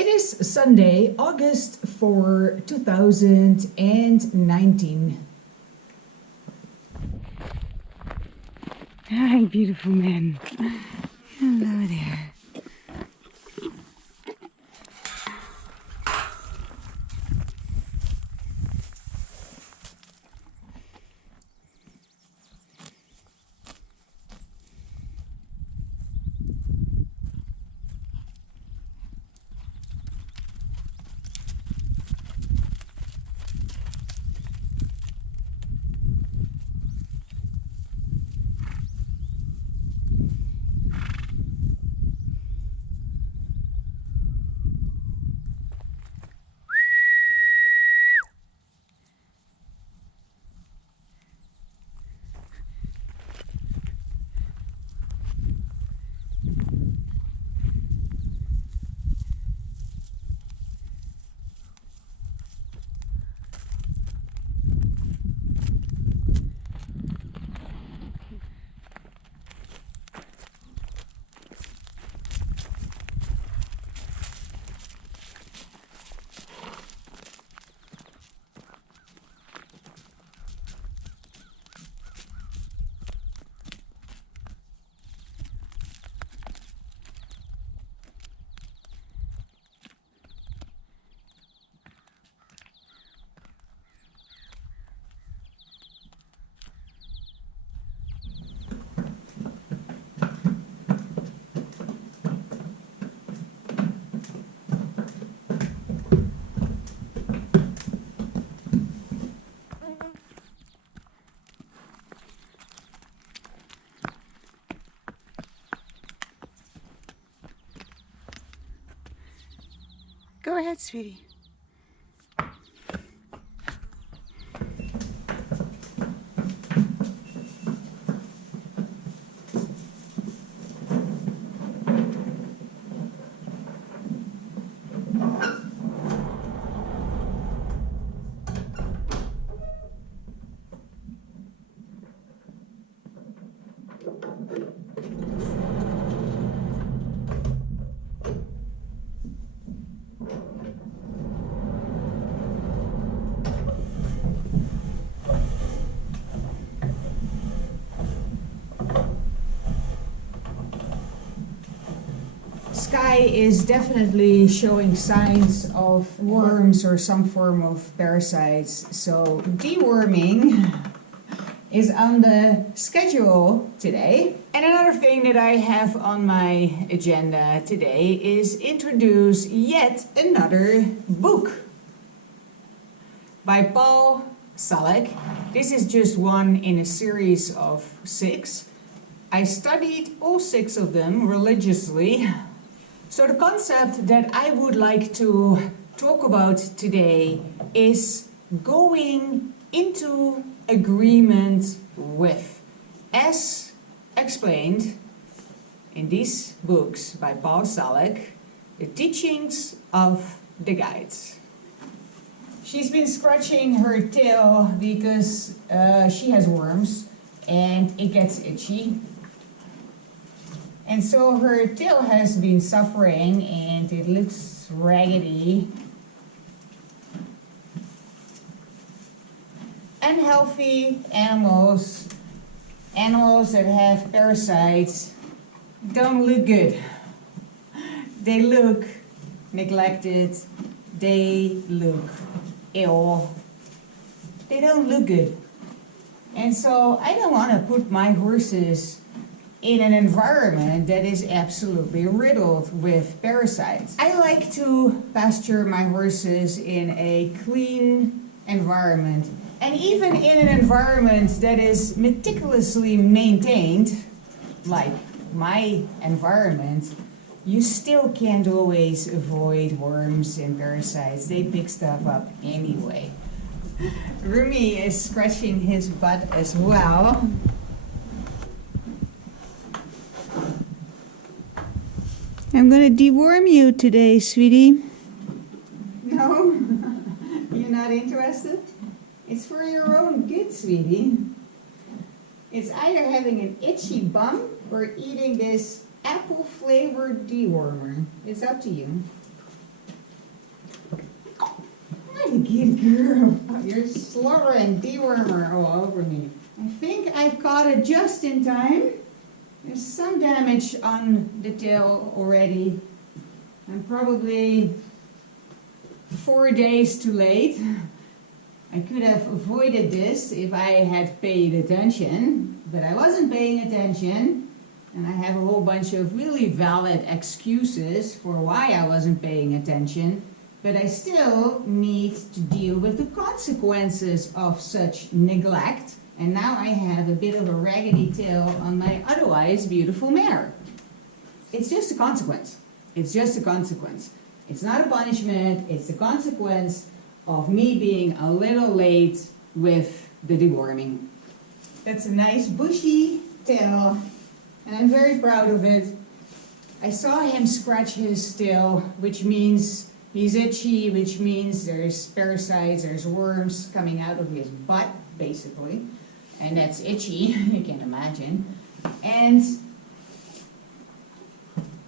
It is Sunday, August 4, 2019. Hi, beautiful man. Hello there. Go ahead, sweetie. Sky is definitely showing signs of worms or some form of parasites, so deworming is on the schedule today. And another thing that I have on my agenda today is introduce yet another book by Paul Salek. This is just one in a series of 6. I studied all 6 of them religiously. So the concept that I would like to talk about today is going into agreement with, as explained in these books by Paul Salek, the teachings of the guides. She's been scratching her tail because she has worms and it gets itchy. And so her tail has been suffering and it looks raggedy. Unhealthy animals that have parasites, don't look good. They look neglected, they look ill, they don't look good. And so I don't want to put my horses in an environment that is absolutely riddled with parasites. I like to pasture my horses in a clean environment, and even in an environment that is meticulously maintained, like my environment, you still can't always avoid worms and parasites. They pick stuff up anyway. Rumi is scratching his butt as well. I'm going to deworm you today, sweetie. No? You're not interested? It's for your own good, sweetie. It's either having an itchy bum or eating this apple-flavored dewormer. It's up to you. girl. You're slobbering dewormer all over me. I think I've caught it just in time. There's some damage on the tail already. I'm probably 4 days too late. I could have avoided this if I had paid attention, but I wasn't paying attention. And I have a whole bunch of really valid excuses for why I wasn't paying attention, but I still need to deal with the consequences of such neglect. And now I have a bit of a raggedy tail on my otherwise beautiful mare. It's just a consequence. It's just a consequence. It's not a punishment, it's a consequence of me being a little late with the deworming. That's a nice bushy tail, and I'm very proud of it. I saw him scratch his tail, which means he's itchy, which means there's parasites, there's worms coming out of his butt, basically. And that's itchy, you can imagine. And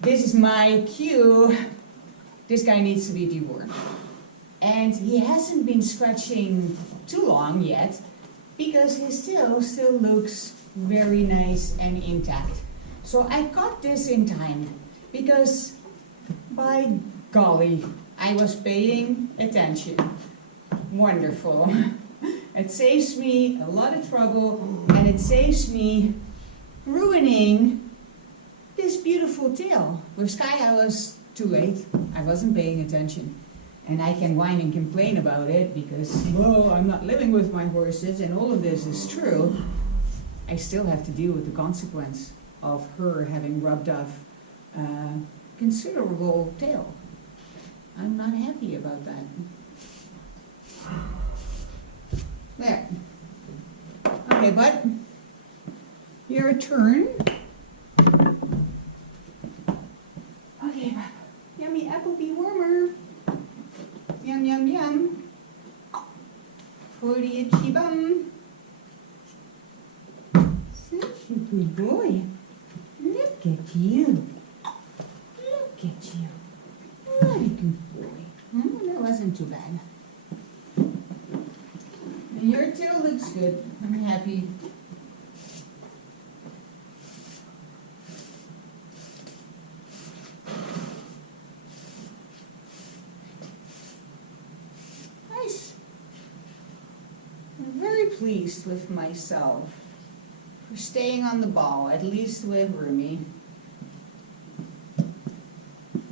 this is my cue. This guy needs to be dewormed. And he hasn't been scratching too long yet, because his tail still looks very nice and intact. So I caught this in time, because by golly, I was paying attention. Wonderful. It saves me a lot of trouble, and it saves me ruining this beautiful tail. With Sky, I was too late. I wasn't paying attention. And I can whine and complain about it because, well, I'm not living with my horses, and all of this is true. I still have to deal with the consequence of her having rubbed off considerable tail. I'm not happy about that. There. Okay, bud. Your turn. Okay, yummy apple dewormer. Yum, yum, yum. For the itchy bum. Such a good boy. Look at you. Look at you. What a good boy. That wasn't too bad. Your tail looks good. I'm happy. Nice. I'm very pleased with myself for staying on the ball, at least with Rumi.